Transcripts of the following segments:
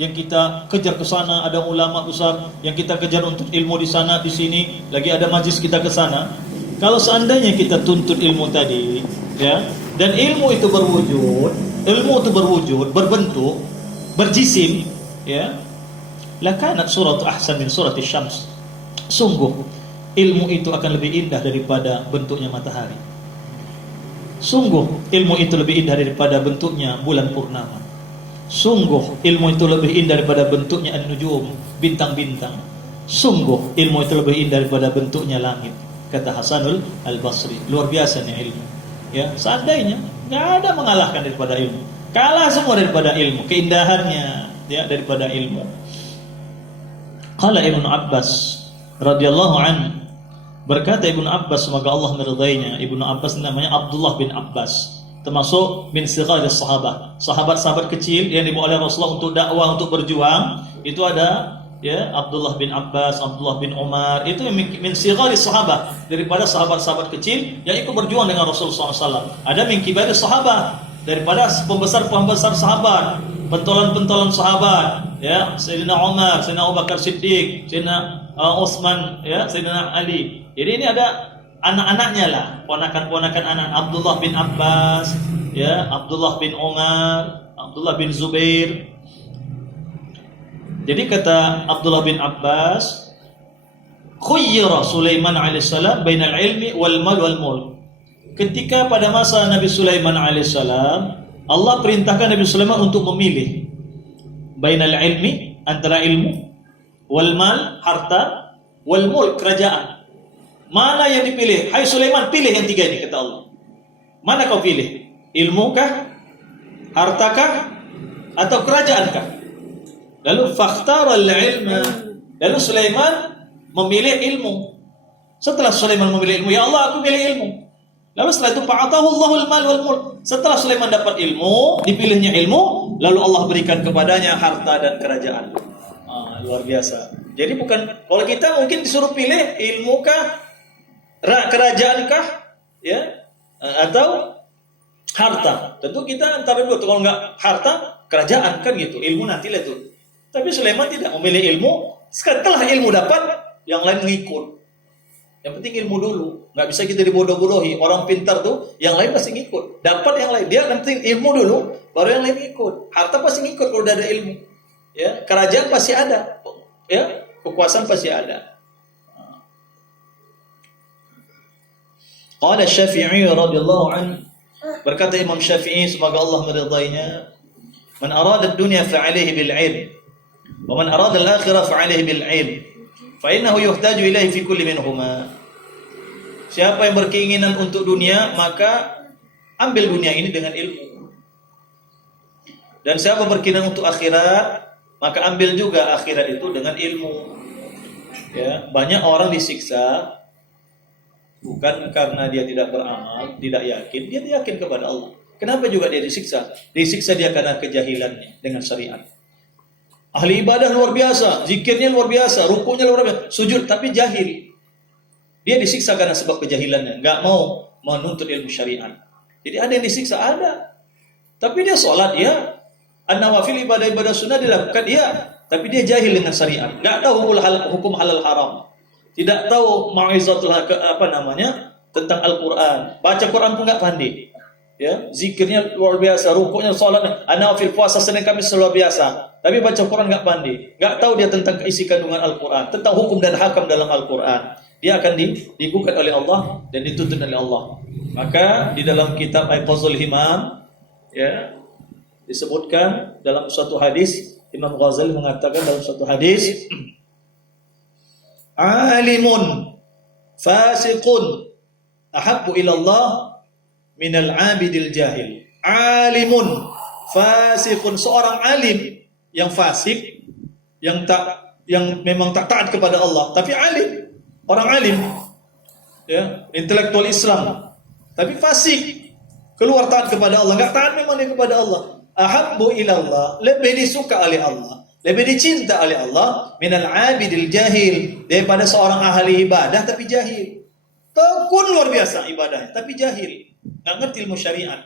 yang kita kejar ke sana, ada ulama besar yang kita kejar untuk ilmu di sana, di sini, lagi ada majlis kita ke sana. Kalau seandainya kita tuntut ilmu tadi, ya, dan ilmu itu berwujud, berbentuk, berjisim, ya, lakanat surat ahsan min surati syams. Sungguh ilmu itu akan lebih indah daripada bentuknya matahari. Sungguh ilmu itu lebih indah daripada bentuknya bulan purnama. Sungguh ilmu itu lebih indah daripada bentuknya an-nujum, bintang-bintang. Sungguh ilmu itu lebih indah daripada bentuknya langit, kata Hasanul Al-Basri. Luar biasa nih ilmu. Ya, seandainya enggak ada mengalahkan daripada ilmu. Kalah semua daripada ilmu, keindahannya ya daripada ilmu. Qala Ibnu Abbas radhiyallahu anhu, berkata Ibnu Abbas, semoga Allah meridainya. Ibnu Abbas namanya Abdullah bin Abbas, termasuk min sigharis sahabat. Sahabat-sahabat kecil yang dibawa oleh Rasulullah untuk dakwah, untuk berjuang, itu ada ya Abdullah bin Abbas, Abdullah bin Umar, itu min sigharis sahabat, daripada sahabat-sahabat kecil yang ikut berjuang dengan Rasulullah SAW. Ada min kibaris sahabat, daripada pembesar-pembesar sahabat, pentolan-pentolan sahabat, ya, Sayyidina Umar, Sayyidina Abu Bakar Siddiq, Sayyidina Utsman, ya, Sayyidina Ali. Jadi ini ada anak-anaknya lah, ponakan-ponakan anak Abdullah bin Abbas, ya, Abdullah bin Umar, Abdullah bin Zubair. Jadi kata Abdullah bin Abbas, khuyyira Sulaiman alaihissalam bainal ilmi wal mal wal mulk. Ketika pada masa Nabi Sulaiman alaihissalam, Allah perintahkan Nabi Sulaiman untuk memilih bainal ilmi, antara ilmu, wal mal, harta, wal mulk, kerajaan. Mana yang dipilih? Hai Sulaiman, pilih yang tiga ini, kata Allah. Mana kau pilih? Ilmu kah? Hartakah? Atau kerajaan kah? Lalu fakhtara al-ilma. Lalu Sulaiman memilih ilmu. Setelah Sulaiman memilih ilmu, ya Allah, aku pilih ilmu. Lalu setelah itu fa'atahu Allahul mal wal mulk. Setelah Sulaiman dapat ilmu, dipilihnya ilmu, lalu Allah berikan kepadanya harta dan kerajaan. Luar biasa. Jadi bukan, kalau kita mungkin disuruh pilih ilmu kah, kerajaan kah, ya, atau harta. Tentu kita antara dua. Kalau enggak harta, kerajaan kan gitu. Ilmu nanti lah itu. Tapi Sulaiman tidak memilih ilmu. Setelah ilmu dapat, yang lain mengikut. Yang penting ilmu dulu. Nggak bisa kita dibodoh-bodohi. Orang pintar tuh, yang lain pasti ngikut. Dapat yang lain. Dia penting ilmu dulu, baru yang lain ngikut. Harta pasti ngikut kalau udah ada ilmu. Ya, kerajaan pasti ada. Ya, kekuasaan pasti ada. Qala Syafi'i radhiyallahu anhu, berkata Imam Syafi'i, semoga Allah meridainya, man arada ad-dunya fa'alayhi bil 'ilm, wa man arada al-akhirah fa'alayhi bil 'ilm. Fa'innahu yuhtaju ilaihi fi kulli minhuma. Siapa yang berkeinginan untuk dunia, maka ambil dunia ini dengan ilmu. Dan siapa berkeinginan untuk akhirat, maka ambil juga akhirat itu dengan ilmu. Ya, banyak orang disiksa bukan karena dia tidak beramal, tidak yakin, dia yakin kepada Allah. Kenapa juga dia disiksa? Disiksa dia karena kejahilannya dengan syariat. Ahli ibadah luar biasa, zikirnya luar biasa, rukunya luar biasa, sujud tapi jahil. Dia disiksa karena sebab kejahilannya, enggak mau menuntut ilmu syariat. Jadi ada yang disiksa, ada. Tapi dia sholat, ya. An-nawafil, ibadah-ibadah sunnah dilakukan, ya. Tapi dia jahil dengan syariat, enggak tahu hukum halal haram. Tidak tahu mau'izatul tentang Al-Qur'an. Baca Quran pun enggak pandai. Ya, zikirnya luar biasa, rukuknya, salatnya, an-nawafil, puasa Senin Kamis luar biasa. Tapi baca Quran enggak pandai, enggak tahu dia tentang isi kandungan Al-Quran, tentang hukum dan hakam dalam Al-Quran. Dia akan digugat oleh Allah dan dituntut oleh Allah. Maka di dalam kitab Aiqazul Himam, ya, disebutkan dalam suatu hadis, Imam Ghazali mengatakan dalam suatu hadis, alimun fasiqun ahabbu ila Allah minal abidil jahil. Alimun fasiqun, seorang alim yang fasik, yang memang tak taat kepada Allah, tapi alim, orang alim, ya, intelektual Islam, tapi fasik, keluar taat kepada Allah, enggak taat memang dia kepada Allah. Ahabbu ilallah, lebih disuka oleh Allah, lebih dicinta oleh Allah, minal abidil jahil, daripada seorang ahli ibadah tapi jahil. Tekun luar biasa ibadahnya, tapi jahil, enggak ngerti ilmu syariat.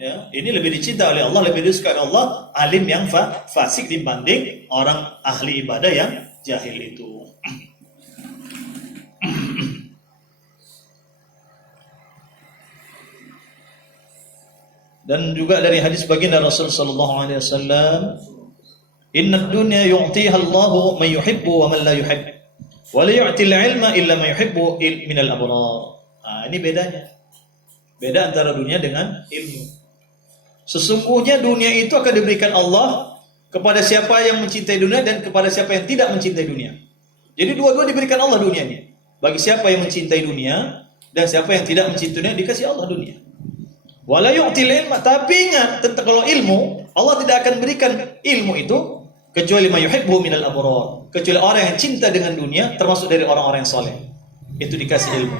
Ya, ini lebih dicinta oleh Allah, lebih disukai oleh Allah alim yang fasik dibanding orang ahli ibadah yang jahil itu. Dan juga dari hadis baginda Rasul sallallahu alaihi wasallam, "Inna ad-dunya yu'tiha Allahu man yuhibbu wa man la yuhibb, wa la yu'ti al-'ilma illa man yuhibbu min al-abrar." Nah, ini bedanya. Beda antara dunia dengan ilmu. Sesungguhnya dunia itu akan diberikan Allah kepada siapa yang mencintai dunia dan kepada siapa yang tidak mencintai dunia. Jadi dua-dua diberikan Allah dunianya. Bagi siapa yang mencintai dunia dan siapa yang tidak mencintai dunia, dikasih Allah dunia. Wala yu'til ilma, tapi ingat tentang kalau ilmu, Allah tidak akan berikan ilmu itu kecuali mayuhibbu minal abrar, kecuali orang yang cinta dengan dunia termasuk dari orang-orang yang soleh. Itu dikasih ilmu.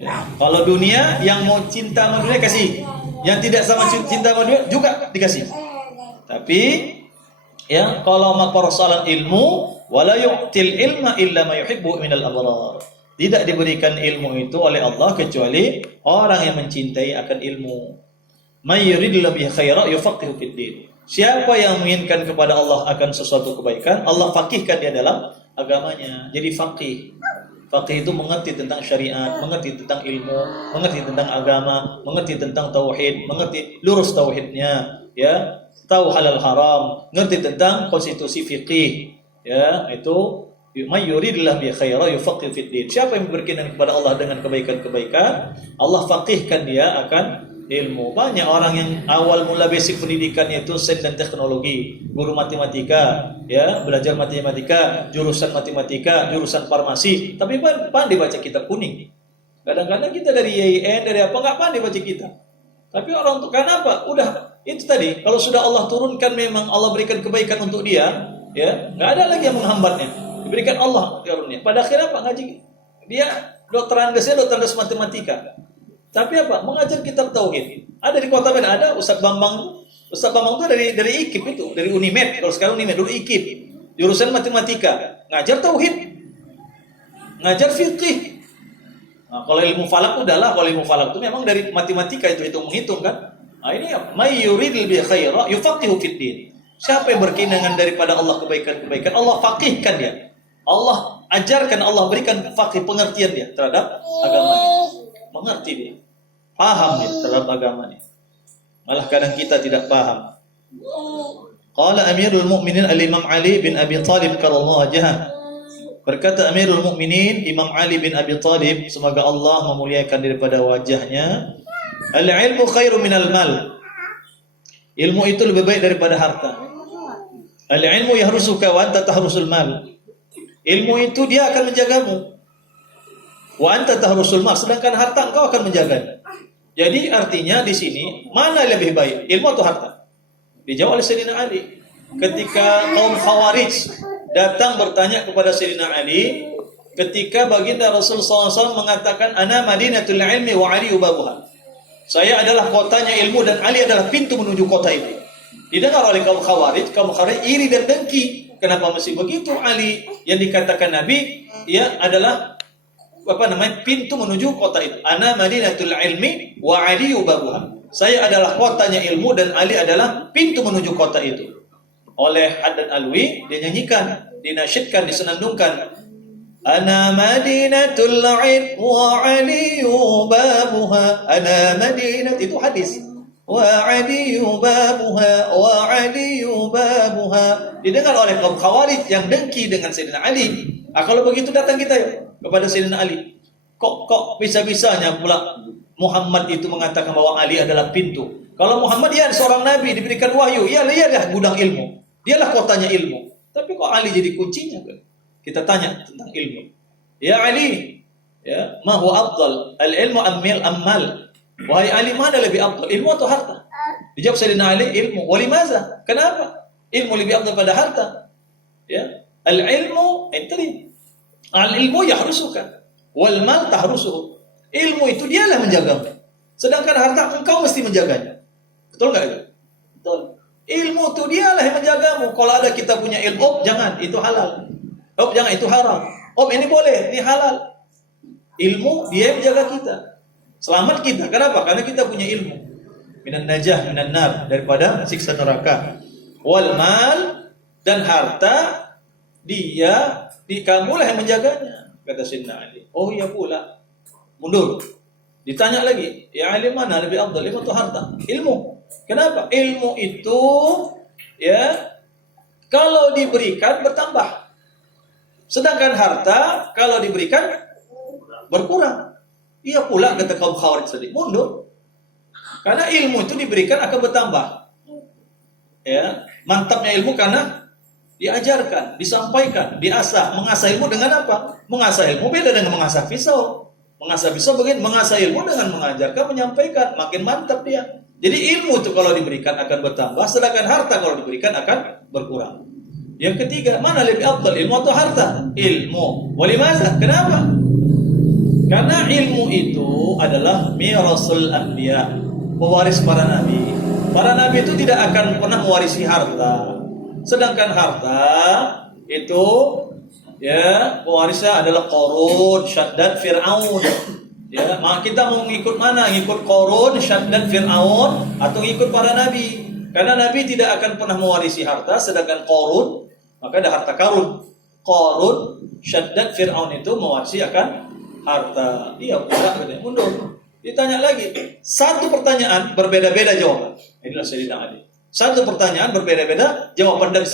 Ya. Kalau dunia yang mau cinta sama dunia kasih, yang tidak sama cinta sama dunia juga dikasih. Tapi ya kalau persoalan ilmu, wala yu'til ilma illa mayuhibbu minal abrar. Tidak diberikan ilmu itu oleh Allah kecuali orang yang mencintai akan ilmu. May yuridillahu bihi khairan yufaqihu fid din. Siapa yang menginginkan kepada Allah akan sesuatu kebaikan, Allah faqihkan dia dalam agamanya. Jadi faqih. Faqih itu mengerti tentang syariat, mengerti tentang ilmu, mengerti tentang agama, mengerti tentang tauhid, mengerti lurus tauhidnya, ya, tahu halal haram, mengerti tentang konstitusi fikih, ya, itu may yuridillahu bi khairan yufaqihu fid din. Siapa yang berkenan kepada Allah dengan kebaikan-kebaikan, Allah faqihkan dia akan ilmu. Banyak orang yang awal mula basic pendidikannya itu sains dan teknologi, guru matematika, ya, belajar matematika, jurusan matematika, jurusan farmasi, tapi pandai baca kitab kuning. Kadang-kadang kita dari YIN, dari apa enggak pandai baca kitab. Tapi orang untuk kenapa? Udah itu tadi, kalau sudah Allah turunkan memang Allah berikan kebaikan untuk dia, ya, enggak ada lagi yang menghambatnya. Diberikan Allah karunia. Pada akhirnya apa ngaji? Dia dokter Andes matematika. Tapi apa? Mengajar kitab tauhid. Ada di Kota Medan, ada Ustaz Bambang. Ustaz Bambang itu dari IKIP itu, dari Unimed. Kalau sekarang Unimed, dulu IKIP. Jurusan matematika, ngajar tauhid. Ngajar fikih. Nah, kalau ilmu falak udahlah, kalau ilmu falak itu memang dari matematika itu hitung-hitung kan. Nah, ini may yuridil bi khaira yufaqihu fid din. Siapa yang berkeinginan daripada Allah kebaikan-kebaikan, Allah faqihkan dia. Allah ajarkan, Allah berikan faqih, pengertian dia terhadap agamanya. Mengerti dia. Paham dia terhadap agamanya. Malah kadang kita tidak paham. Qala Amirul Mukminin Al-Imam Ali bin Abi Thalib karramallahu wajhahu. Berkata Amirul Mukminin Imam Ali bin Abi Thalib, semoga Allah memuliakan daripada wajahnya, al-ilmu khairu minal mal. Ilmu itu lebih baik daripada harta. Al-ilmu yahrusuka wa anta tahrusul mal. Ilmu itu dia akan menjagamu. Wa anta tahrusul mal, sedangkan harta engkau akan menjaganya. Jadi artinya di sini mana yang lebih baik, ilmu atau harta? Dijawab oleh Sayyidina Ali. Ketika kaum Khawarij datang bertanya kepada Sayyidina Ali, ketika baginda Rasulullah SAW mengatakan ana madinatul ilmi wa Ali babuha. Saya adalah kotanya ilmu dan Ali adalah pintu menuju kota itu. Didengar oleh kaum Khawarij iri dan dengki. Kenapa mesti begitu? Ali yang dikatakan Nabi ya adalah pintu menuju kota itu. Ana madinatul ilmi wa Ali babuha. Saya adalah kotanya ilmu dan Ali adalah pintu menuju kota itu. Oleh Haddad Alwi dia nyanyikan, dinasyidkan, disenandungkan. Ana madinatul ilmi wa Ali babuha. Ana madinat, itu hadis. Wa Ali babuha wa Ali babuha. Didengar oleh kaum Khawarij yang dengki dengan Sayyidina Ali. Kalau begitu datang kita yuk kepada Sayyidina Ali. Kok bisa-bisanya pula Muhammad itu mengatakan bahwa Ali adalah pintu. Kalau Muhammad dia seorang nabi diberikan wahyu, dia adalah gudang ilmu. Dialah kotanya ilmu. Tapi kok Ali jadi kuncinya kan? Kita tanya tentang ilmu. Ya Ali, ya, ma huwa afdal? Al-ilmu ammal. Wahai Ali, mana lebih afdal? Ilmu atau harta? Dijawab Sayyidina Ali, ilmu. Walimaza? Kenapa? Ilmu lebih afdal pada harta. Ya. Al-ilmu al-ilmu yahrusuka wal mal tahrusuhu. Ilmu itu dialah menjagamu. Sedangkan harta engkau mesti menjaganya. Betul enggak itu? Betul. Ilmu itu dialah yang menjagamu. Kalau ada kita punya ilmu, jangan, itu halal. Jangan, itu haram. Ini boleh, ini halal. Ilmu dia yang menjaga kita. Selamat kita. Kenapa? Karena kita punya ilmu. minan najah minan nar, daripada siksa neraka. Wal mal, dan harta kamulah yang menjaganya, kata Sayyidina Ali. Oh iya pula. Mundur. Ditanya lagi, ya ilmu mana lebih afdal, ilmu atau harta? Ilmu. Kenapa? Ilmu itu ya kalau diberikan bertambah. Sedangkan harta kalau diberikan berkurang. Iya pula, kata kaum Khawarij tadi. Mundur. Karena ilmu itu diberikan akan bertambah. Ya, mantapnya ilmu karena diajarkan, disampaikan, diasah. Mengasah ilmu dengan apa? Mengasah ilmu beda dengan mengasah pisau. Mengasah pisau begini, mengasah ilmu dengan mengajarkan, menyampaikan, makin mantap dia. Jadi ilmu itu kalau diberikan akan bertambah, sedangkan harta kalau diberikan akan berkurang. Yang ketiga, mana lebih afdal, ilmu atau harta? Ilmu. Walimaza? Kenapa? Karena ilmu itu adalah mirasul anbiya, pewaris para nabi. Para nabi itu tidak akan pernah mewarisi harta. Sedangkan harta itu ya pewarisnya adalah Qarun, Syaddad, Fir'aun. Ya, maka kita mau ngikut mana? Ngikut Qarun, Syaddad, Fir'aun atau ngikut para nabi? Karena nabi tidak akan pernah mewarisi harta, sedangkan Qarun, maka ada harta karun. Qarun, Syaddad, Fir'aun itu mewarisi akan harta. Iya, pula mundur. Ditanya lagi, satu pertanyaan berbeda-beda jawaban. Inilah Sayyidina Ali. Satu pertanyaan berbeda-beda jawaban dari